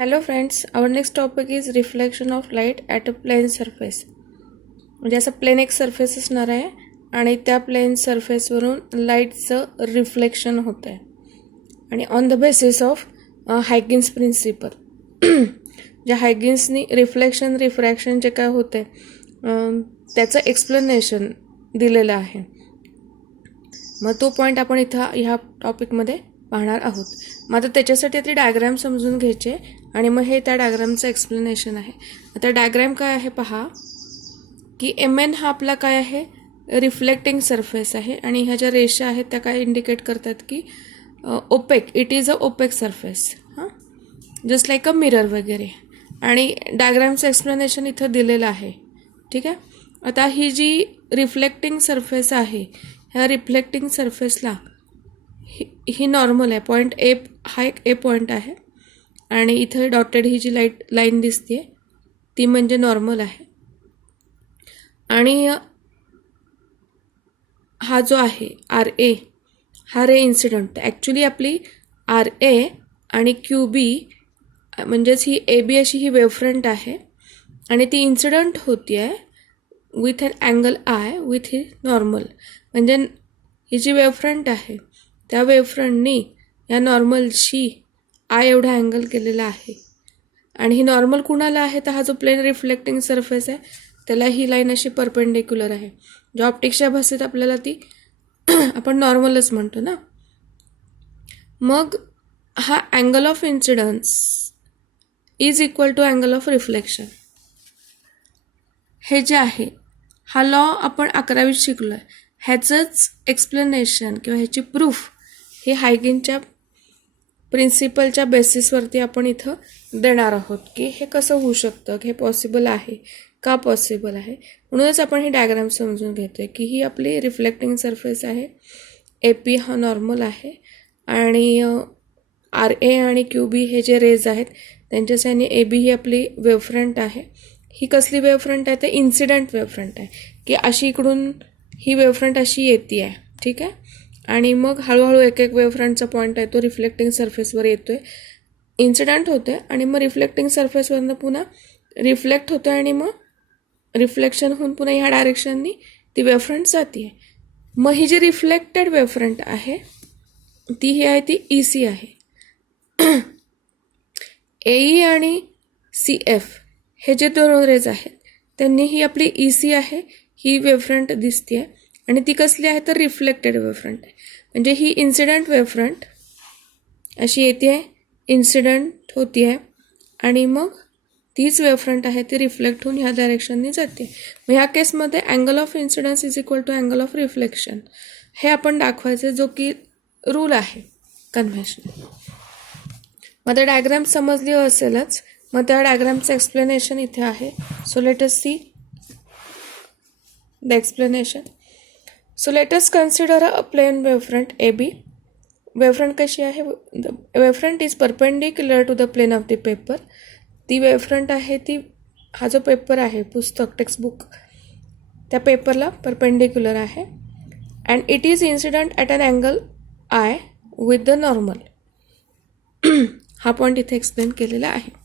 Hello friends, our next topic is reflection of light at a plane surface. म्हणजे असं plain एक surface असणार आहे आणि त्या प्लेन सरफेसवरून लाईटचं रिफ्लेक्शन होतं आहे आणि on the basis of Huygens principle. ज्या हायगिन्सनी रिफ्लेक्शन रिफ्रॅक्शन जे काय होतं आहे त्याचं एक्सप्लेनेशन दिलेलं आहे. मग तो पॉईंट आपण इथं ह्या टॉपिकमध्ये पाहणार आहोत. मग आता त्याच्यासाठी ते डायग्रॅम समजून घ्यायचे आणि मग हे त्या डायग्रॅमचं एक्सप्लेनेशन आहे. आता डायग्रॅम काय आहे पहा की MN हा आपला काय आहे, रिफ्लेक्टिंग सरफेस आहे आणि ह्या ज्या रेषा आहेत त्या काय इंडिकेट करतात की opaque, it is a opaque surface, just like a mirror वगैरे. आणि डायग्रॅमचं एक्सप्लेनेशन इथं दिलेलं आहे. ठीक आहे. आता ही जी रिफ्लेक्टिंग सरफेस आहे ह्या रिफ्लेक्टिंग सरफेसला ही नॉर्मल आहे. पॉईंट ए हा एक ए पॉईंट आहे आणि इथं डॉटेड ही जी लाईन दिसते ती म्हणजे नॉर्मल आहे. आणि हा जो आहे RA हा रे इन्सिडंट, ॲक्च्युली आपली RA आणि QB म्हणजेच ही AB अशी ही वेवफ्रंट आहे आणि ती इन्सिडंट होती आहे with an angle I with he normal. म्हणजे ही जी वेवफ्रंट आहे त्या वेवफ्रंटनी या नॉर्मलशी I एवढा अँगल केलेला आहे आणि ही नॉर्मल कुणाला आहे तर हा जो प्लेन रिफ्लेक्टिंग सरफेस आहे त्याला ही लाईन अशी परपेंडिक्युलर आहे. जो ऑप्टिक्सच्या भाषेत आपल्याला ती आपण नॉर्मलच म्हणतो ना. मग हा angle of incidence is equal to angle of reflection. हे जे आहे हा लॉ आपण 11वीत शिकलो आहे. ह्याचंच एक्सप्लेनेशन किंवा ह्याची प्रूफ हे हायगिनच्या प्रिन्सिपलच्या बेसिसवरती आपण इथं देणार आहोत की हे कसं होऊ शकतं, हे पॉसिबल आहे का, पॉसिबल आहे. म्हणूनच आपण ही डायग्राम समजून घेतो आहे की ही आपली रिफ्लेक्टिंग सरफेस आहे. AP हा नॉर्मल आहे आणि RA आणि QB हे जे रेज आहेत त्यांच्या साईने AB ही आपली वेवफ्रंट आहे. ही कसली वेवफ्रंट आहे तर इन्सिडंट वेवफ्रंट आहे की अशी इकडून ही वेवफ्रंट अशी येते आहे. ठीक आहे. आणि मग हळूहळू एक एक वेवफ्रंटचा पॉईंट आहे तो रिफ्लेक्टिंग सरफेसवर येतो आहे, इन्सिडंट होतो आहे आणि मग रिफ्लेक्टिंग सरफेसवरनं पुन्हा रिफ्लेक्ट होतो आहे आणि मग रिफ्लेक्शन होऊन पुन्हा ह्या डायरेक्शननी ती वेवफ्रंट जाते आहे. मग ही जी रिफ्लेक्टेड वेवफ्रंट आहे ती ही आहे ती EC आहे. AE आणि CF हे जे दोन रेज आहेत त्यांनी ही आपली EC आहे ही वेवफ्रंट दिसते आहे आणि ती कसली आहे तर रिफ्लेक्टेड वेवफ्रंट आहे. म्हणजे ही इन्सिडंट वेवफ्रंट अशी येते आहे, इन्सिडंट होती आहे आणि मग तीच वेवफ्रंट आहे ती रिफ्लेक्ट होऊन ह्या डायरेक्शननी जाते. मग ह्या केसमध्ये angle of incidence is equal to angle of reflection हे आपण दाखवायचं, जो की रूल आहे कन्व्हेन्शनल. मग त्या डायग्राम समजली असेलच. मग त्या डायग्रामचं एक्सप्लेनेशन इथे आहे. So let us see the explanation. So let us consider a plane wavefront AB. Wavefront कशी आहे, wavefront is perpendicular to the plane of the paper. ती वेवफ्रंट आहे ती, हा जो पेपर आहे पुस्तक टेक्स्टबुक त्या पेपरला परपेंडिक्युलर आहे and it is incident at an angle I with the normal. हा पॉईंट इथे एक्सप्लेन केलेला आहे.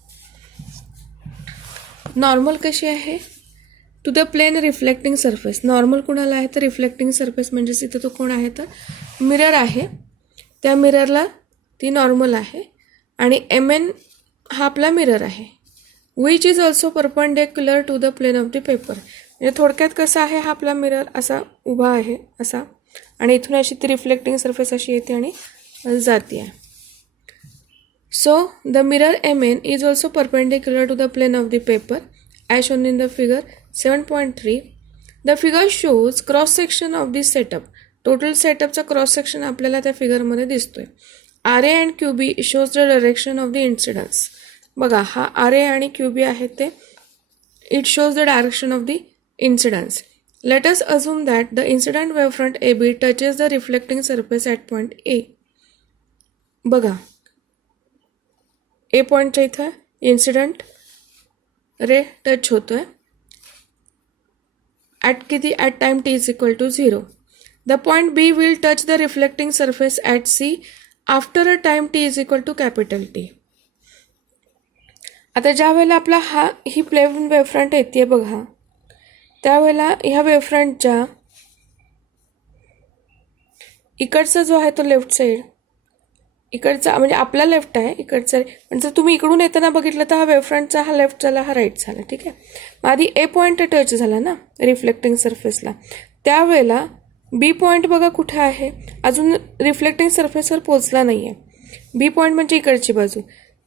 नॉर्मल कशी आहे to the plane reflecting surface. Normal कुणाला आहे तर रिफ्लेक्टिंग सरफेस म्हणजेच इथं तो कोण आहे तर मिरर आहे. त्या मिररला ती नॉर्मल आहे आणि MN हा आपला मिरर आहे which is also perpendicular to the plane of the paper. म्हणजे थोडक्यात कसा आहे हा आपला मिरर असा उभा आहे असा आणि इथून अशी ती रिफ्लेक्टिंग सरफेस अशी येते आणि जाते आहे. So the mirror MN is also perpendicular to the plane of the paper as shown in the figure 7.3. The figure shows cross section of this setup. Total सेटअपचा क्रॉस सेक्शन आपल्याला त्या फिगरमध्ये दिसतोय. RA and QB shows the direction of the incidence. बघा हा RA आणि QB आहे ते it shows the direction of the incidence. Let us assume that the incident wavefront AB touches the reflecting surface at point A. बघा A पॉईंटच्या इथं incident ray touch होतोय at किती, at time T is equal to 0. The point B will touch the reflecting surface at C after a time T is equal to capital T. आता ज्या वेळेला आपला ही plain wavefront येते बघा, त्यावेळेला ह्या वेवफ्रंटच्या इकडचा जो आहे तो लेफ्ट साईड, इकडचा म्हणजे आपला लेफ्ट आहे, इकडचा. पण जर तुम्ही इकडून येताना बघितलं तर हा वेवफ्रंटचा हा लेफ्ट झाला, हा राईट झाला. ठीक आहे. मग आधी ए पॉईंट टच झाला ना रिफ्लेक्टिंग सरफेसला, त्यावेळेला बी पॉईंट बघा कुठे आहे, अजून रिफ्लेक्टिंग सरफेसवर पोचला नाही आहे. बी पॉईंट म्हणजे इकडची बाजू,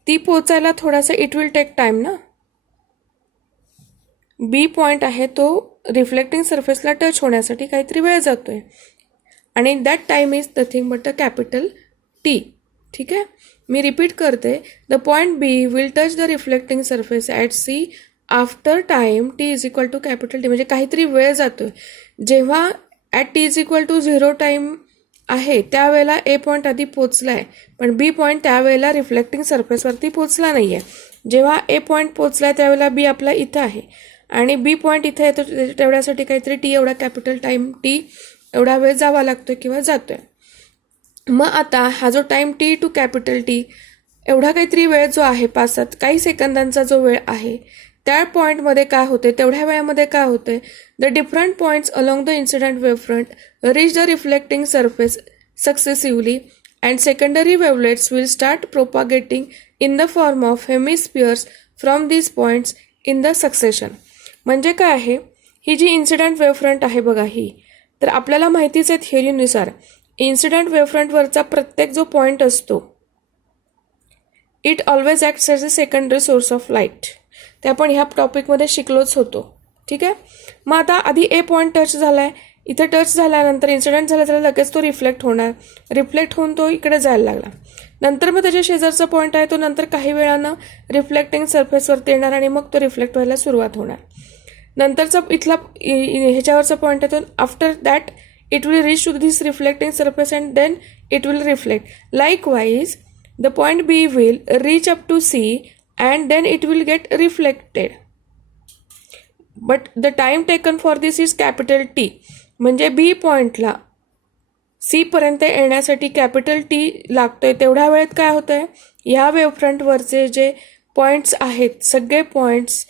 ती पोचायला थोडासा इट विल टेक टाईम ना. बी पॉईंट आहे तो रिफ्लेक्टिंग सरफेसला टच होण्यासाठी काहीतरी वेळ जातोय, आणि that time is nothing but a capital T. ठीक आहे. मी रिपीट करते, the point B will touch the reflecting surface at C after time T is equal to capital T. म्हणजे काहीतरी वेळ जातोय. जेव्हा at T is equal to 0 time आहे त्यावेळेला ए पॉईंट आधी पोचला आहे, पण बी पॉईंट त्यावेळेला रिफ्लेक्टिंग सरफेसवरती पोचला नाही आहे. जेव्हा ए पॉईंट पोचला आहे त्यावेळेला बी आपला इथं आहे, आणि बी पॉईंट इथे येतो, तेवढ्यासाठी काहीतरी टी एवढा कॅपिटल टाईम टी एवढा वेळ जावा लागतोय किंवा जातोय. मग आता हा जो time T to capital T एवढा काहीतरी वेळ जो आहे, 5-7 काही सेकंदांचा जो वेळ आहे, त्या पॉईंटमध्ये काय होते, तेवढ्या वेळामध्ये काय होते, the different points along the incident wavefront reach the reflecting surface successively and secondary wavelets will start propagating in the form of hemispheres from these points in the succession. म्हणजे काय आहे, ही जी इन्सिडेंट वेवफ्रंट आहे बघा ही, तर आपल्याला माहितीच आहे थिअरीनुसार incident वेवफ्रंटवरचा प्रत्येक जो पॉईंट असतो it always acts as a secondary source of light. ते आपण ह्या टॉपिकमध्ये शिकलोच होतो. ठीक आहे. मग आता आधी ए पॉईंट टच झाला आहे, इथे टच झाल्यानंतर इन्सिडेंट झाला तर लगेच तो रिफ्लेक्ट होणार, रिफ्लेक्ट होऊन तो इकडे जायला लागला. नंतर मग त्याच्या शेजारचा पॉईंट आहे तो नंतर काही वेळानं रिफ्लेक्टिंग सरफेसवरती येणार आणि मग तो रिफ्लेक्ट व्हायला सुरुवात होणार. नंतरचा इथला ह्याच्यावरचा पॉईंट आहे तो after that it will reach to this reflecting surface and then it will reflect. Likewise, the point B will reach up to C and then it will get reflected. But the time taken for this is capital T. म्हणजे B पॉईंटला C पर्यंत येण्यासाठी capital T लागतोय. तेवढ्या वेळेत काय होतंय, ह्या वेवफ्रंटवरचे जे पॉईंट्स आहेत सगळे पॉईंट्स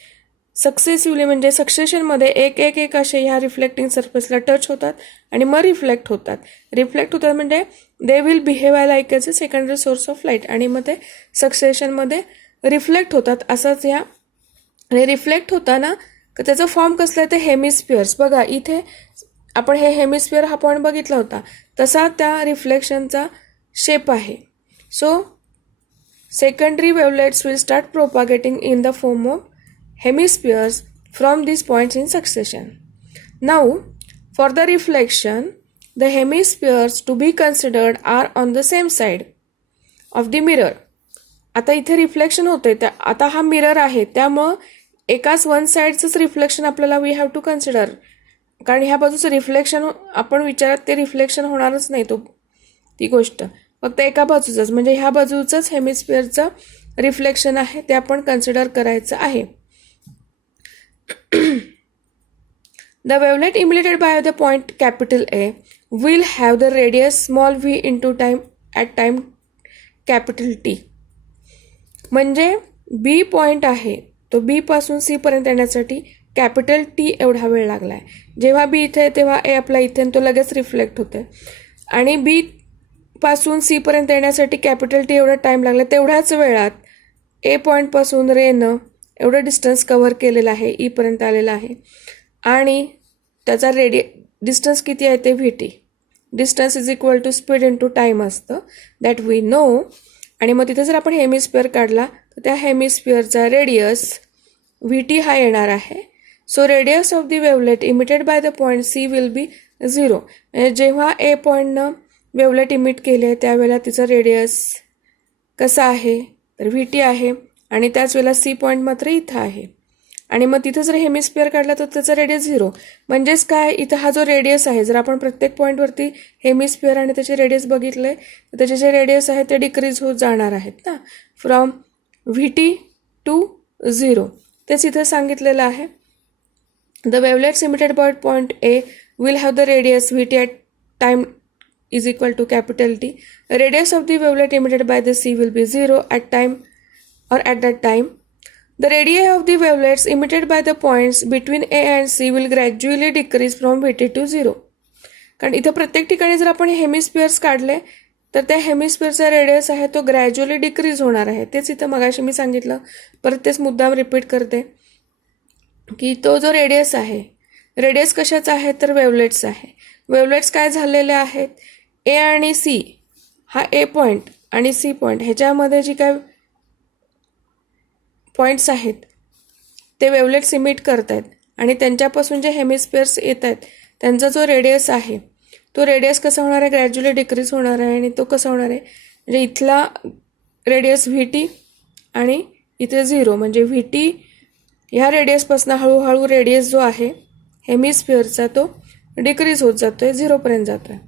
सक्सेसिव्हली म्हणजे सक्सेशनमध्ये एक एक एक असे ह्या रिफ्लेक्टिंग सरफेसला टच होतात आणि मग रिफ्लेक्ट होतात. रिफ्लेक्ट होतात म्हणजे they will behave like as a secondary source of light, आणि मग ते सक्सेशनमध्ये रिफ्लेक्ट होतात. असंच ह्या रिफ्लेक्ट होताना त्याचं फॉर्म कसलं आहे ते हेमिस्फिअर्स. बघा इथे आपण हे हेमिस्फिअर हा पॉईंट बघितला होता, तसा त्या रिफ्लेक्शनचा शेप आहे. So secondary wavelets will start propagating in the form of hemispheres from these points in succession. Now, for the reflection, the hemispheres to be considered are on the same side of the mirror. आता इथे reflection होते, आता हा mirror आहे त्यामुळं एकाच one साईडचंच reflection आपल्याला we have to consider, कारण ह्या बाजूचं रिफ्लेक्शन आपण विचारात ते रिफ्लेक्शन होणारच नाही ती गोष्ट, फक्त एका बाजूचंच म्हणजे ह्या बाजूचंच हेमिस्फिअरचं रिफ्लेक्शन आहे ते आपण कन्सिडर करायचं आहे. The wavelet emitted by the point capital A will have the radius small v into time at time capital T. म्हणजे B पॉईंट आहे तो B पासून C पर्यंत येण्यासाठी कॅपिटल T एवढा वेळ लागला आहे. जेव्हा B इथे तेव्हा A आपला इथे तो लगेच रिफ्लेक्ट होते, आणि B पासून C पर्यंत येण्यासाठी कॅपिटल T एवढा टाईम लागला. तेवढ्याच वेळात A पॉईंटपासून रेनं एवढं डिस्टन्स कव्हर केलेलं आहे, ई पर्यंत आलेलं आहे, आणि त्याचा डिस्टन्स किती आहे ते V T. Distance is equal to speed into time असतं, दॅट वी नो. आणि मग तिथे जर आपण हेमिस्फिअर काढला तर त्या हेमिस्फिअरचा रेडियस व्ही टी हा येणार आहे. So radius of the wavelet emitted by the point C will be 0. म्हणजे जेव्हा ए पॉईंटनं वेवलेट इमिट केले त्यावेळेला तिचं रेडियस कसं आहे तर व्ही टी आहे, आणि त्याच वेळेला सी पॉईंट मात्र इथं आहे. आणि मग तिथं जर हेमिस्फिअर काढला तर त्याचा रेडियस 0. म्हणजेच काय, इथं हा जो रेडियस आहे जर आपण प्रत्येक पॉईंटवरती हेमिस्फिअर आणि त्याचे रेडियस बघितले तर त्याचे जे रेडियस आहे ते डिक्रीज होत जाणार आहेत ना, फ्रॉम व्ही टी टू 0. तेच इथं सांगितलेलं आहे. The wavelets emitted by point A will have the radius V T at time is equal to capital T. Radius of the wavelet emitted by the C will be 0 at time or at that time. The radii of the wavelets emitted by the points between A and C will gradually decrease from VT to 0. कारण इथं प्रत्येक ठिकाणी जर आपण हेमिस्फिअर्स काढले तर त्या हेमिस्फिअरचा radius आहे तो ग्रॅज्युअली डिक्रीज होणार आहे. तेच इथं मगाशी मी सांगितलं, परत तेच मुद्दाम रिपीट करते की तो जो रेडियस आहे, रेडियस कशाचा आहे तर वेवलेट्स आहे. वेवलेट्स काय झालेले आहेत, ए आणि सी, हा ए पॉईंट आणि सी पॉईंट ह्याच्यामध्ये जी काय पॉईंट्स आहेत ते वेवलेट्स इमिट करत आहेत आणि त्यांच्यापासून जे हेमिस्फिअर्स येत आहेत त्यांचा जो रेडियस आहे तो रेडियस कसा होणार आहे, ग्रॅज्युअली डिक्रीज होणार आहे. आणि तो कसा होणार आहे, म्हणजे इथला रेडियस व्ही टी आणि इथे 0, म्हणजे व्ही टी ह्या रेडियसपासून हळूहळू रेडियस जो आहे हेमिस्फिअरचा तो डिक्रीज होत जातो आहे, 0पर्यंत जातो आहे.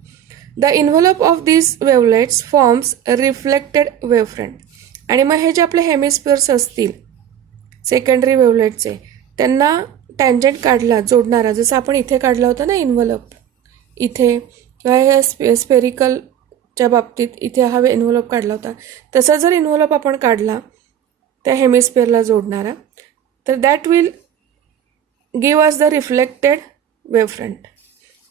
The envelope of this wavelets forms reflected wavefront. आणि मग हे जे आपले हेमिस्फिअर्स असतील सेकंडरी वेवलेटचे, त्यांना टँजंट काढला जोडणारा, जसं आपण इथे काढला होता ना इन्व्हलप, इथे किंवा ह्या स्पेरिकलच्या बाबतीत इथे हा इन्व्हलप काढला होता, तसा जर इन्व्हलप आपण काढला त्या हेमिस्फिअरला जोडणारा, तर that will give us the reflected wavefront.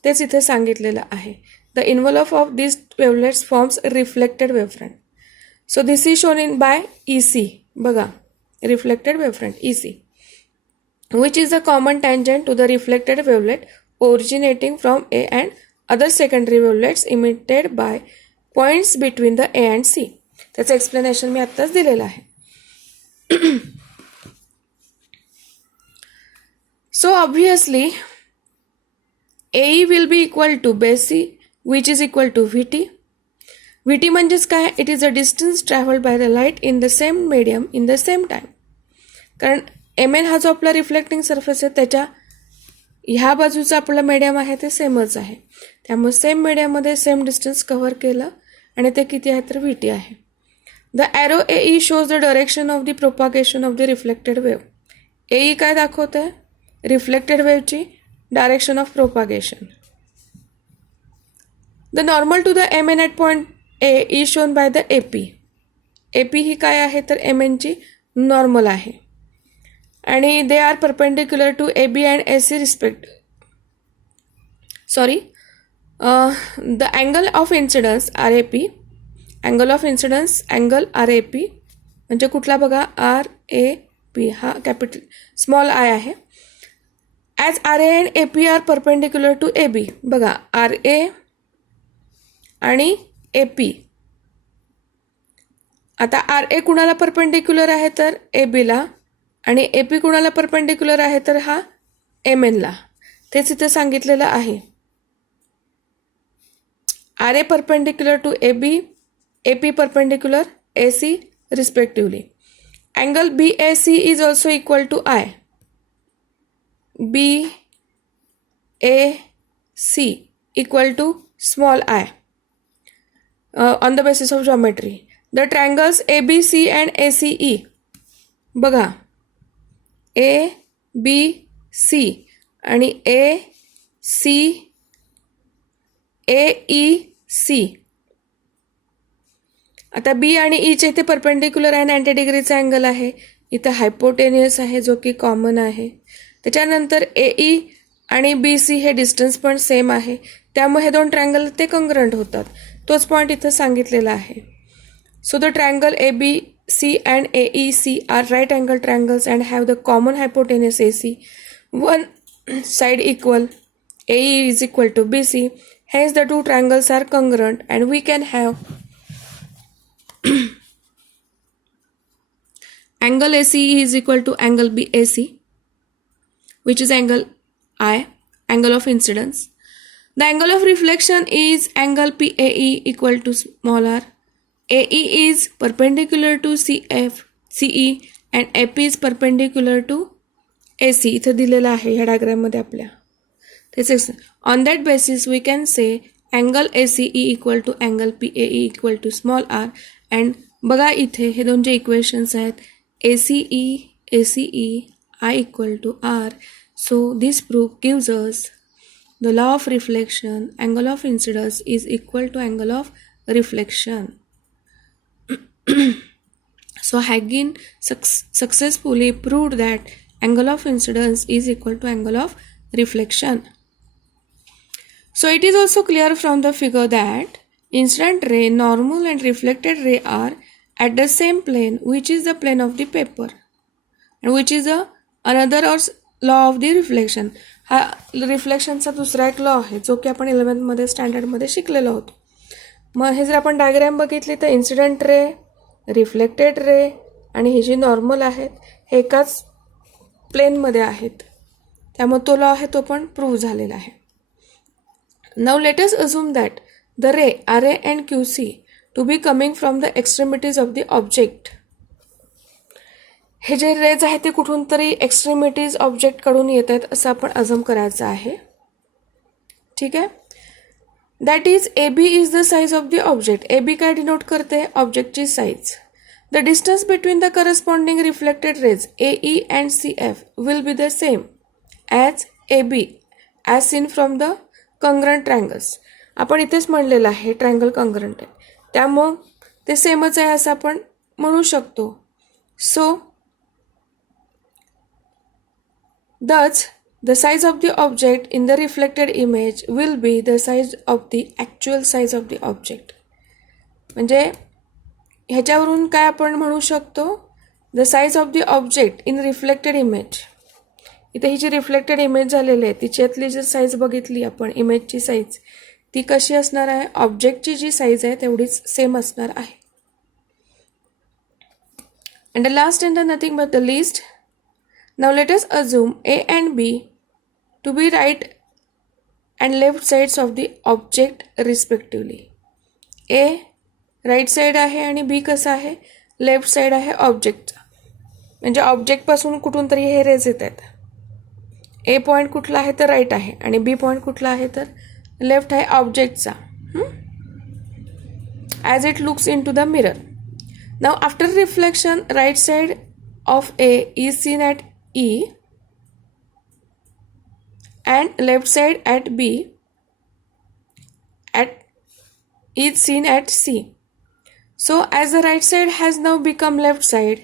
तेच इथे सांगितलेलं आहे. The envelope of this wavelets forms reflected wavefront. So this is shown in by EC. बघा, reflected wavefront EC, which is the common tangent to the reflected wavelet originating from A and other secondary wavelets emitted by points between the A and C. त्याचं explanation मी आत्ताच दिलेलं आहे. So obviously AE will be equal to BC, which is equal to VT. VT म्हणजेच काय, it is a distance travelled by the light in the same medium in the same time. कारण MN हा जो आपला reflecting surface आहे त्याच्या ह्या बाजूचा आपला मीडियम आहे ते सेमच आहे, त्यामुळे सेम मीडियममध्ये सेम डिस्टन्स कव्हर केलं आणि ते किती आहे तर VT आहे. The arrow AE shows the direction of the propagation of the reflected wave. AE काय दाखवत आहे, रिफ्लेक्टेड वेव्हची direction of propagation. The normal to the MN at point A is shown by the AP. AP ही काय आहे तर MNची normal आहे आणि they are perpendicular to AB and AC respect. Sorry, the angle of incidence RAP, angle of incidence angle RAP म्हणजे कुठला बघा, RAP हा कॅपिटल स्मॉल आय आहे. As RA and AP are perpendicular to AB. बघा, RA आणि AP. आता RA कुणाला perpendicular आहे तर ABला आणि AP कुणाला परपेंडिक्युलर आहे तर हा MNला. तेच इथे सांगितलेलं आहे. RA perpendicular to AB, AP perpendicular AC respectively. Angle BAC is also equal to I. BAC equal to small I on the basis of geometry. The triangles ABC and ACE. बघा, ABC आणि AEC. आता B आणि Eचे इथे perpendicular आहे, 90 डिग्रीचा angle आहे. इथं hypotenuse आहे जो की कॉमन आहे. त्याच्यानंतर AE आणि BC हे डिस्टन्स पण सेम आहे, त्यामुळे हे दोन ट्रायंगल ते कंग्रंट होतात. तोच पॉईंट इथं सांगितलेला आहे. So the triangle ABC and AEC are right angle triangles and have the common hypotenuse AC. One side equal, AE is equal to BC. Hence the two triangles are congruent and we can have angle ACE is equal to angle BAC, which is angle I, angle of incidence. The angle of reflection is angle PAE equal to small r. AE is perpendicular to CE and AP is perpendicular to AC. इथं दिलेलं आहे ह्या डायग्राममध्ये आपल्या. तेच on that basis we can say angle ACE equal to angle PAE equal to small r. and बघा इथे हे दोन जे इक्वेशन्स आहेत, ACE I equal to R. So this proof gives us the law of reflection, angle of incidence is equal to angle of reflection. So Hagen successfully proved that angle of incidence is equal to angle of reflection. So it is also clear from the figure that incident ray, normal and reflected ray are at the same plane, which is the plane of the paper, and which is another law of the reflection. हा रिफ्लेक्शनचा दुसरा एक law आहे जो की आपण 11th मध्ये स्टँडर्डमध्ये शिकलेलो होतो. मग हे जर आपण डायग्रॅम बघितली तर इन्सिडेंट रे, रिफ्लेक्टेड रे आणि हे जे नॉर्मल आहेत हे एकाच प्लेनमध्ये आहेत, त्यामुळे तो लॉ आहे तो पण प्रूव्ह झालेला आहे. Now let us assume that the ray RA and QC to be coming from the extremities of the object. हे जे रेज आहे ते कुठून तरी एक्स्ट्रीमिटीज ऑब्जेक्टकडून येत आहेत असं आपण अज्यूम करायचं आहे. ठीक आहे. That is AB is the size of the object. AB काय डिनोट करते? ऑब्जेक्टची size. The distance between the corresponding reflected rays AE and CF will be the same as AB as seen from the congruent triangles. आपण इथेच म्हणलेलं आहे triangle कंग्रंट आहे, त्यामुळं ते सेमच आहे असं आपण म्हणू शकतो. So thus the size of the object in the reflected image will be the size of the actual size of the object. म्हणजे ह्याच्यावरून काय आपण म्हणू शकतो? the size of the object in reflected image. इथे ही जी रिफ्लेक्टेड इमेज झालेली आहे तिच्यातली जर साईज बघितली आपण, इमेजची साईज ती कशी असणार आहे? ऑब्जेक्टची जी साईज आहे तेवढीच सेम असणार आहे. and the last and the nothing but the least. Now let us assume A and B to be right and left sides of the object respectively. A right side आहे आणि B कसा आहे? Left side आहे ऑब्जेक्टचा. म्हणजे ऑब्जेक्टपासून कुठून तरी हे raise येत आहेत. A पॉईंट कुठला आहे तर राईट आहे आणि B पॉईंट कुठला आहे तर लेफ्ट आहे ऑब्जेक्टचा. As it looks in to the mirror. Now after reflection right side of A is seen at E and left side at B is seen at C. So as the right side has now become left side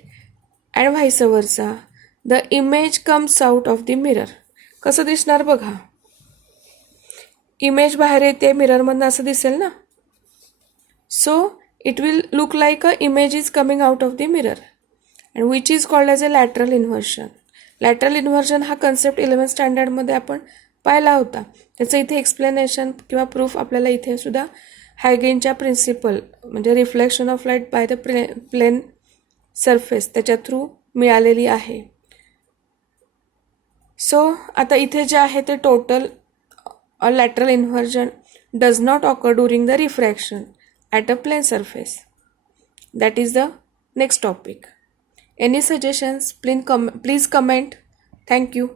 and vice versa, the image comes out of the mirror. कसं दिसणार बघा. Image बाहेर येते मिररमधनं असं दिसेल ना. So it will look like a image is coming out of the mirror and which is called as a lateral inversion. Lateral inversion हा concept 11th स्टँडर्डमध्ये आपण पाहिला होता. त्याचं इथे एक्सप्लेनेशन किंवा प्रूफ आपल्याला इथे सुद्धा हायगेनच्या प्रिन्सिपल म्हणजे reflection of light by the plane surface त्याच्या थ्रू मिळालेली आहे. सो आता इथे जे आहे ते total lateral inversion does not occur during the refraction at a plane surface. That is the next topic. Any suggestions? Please comment. Thank you.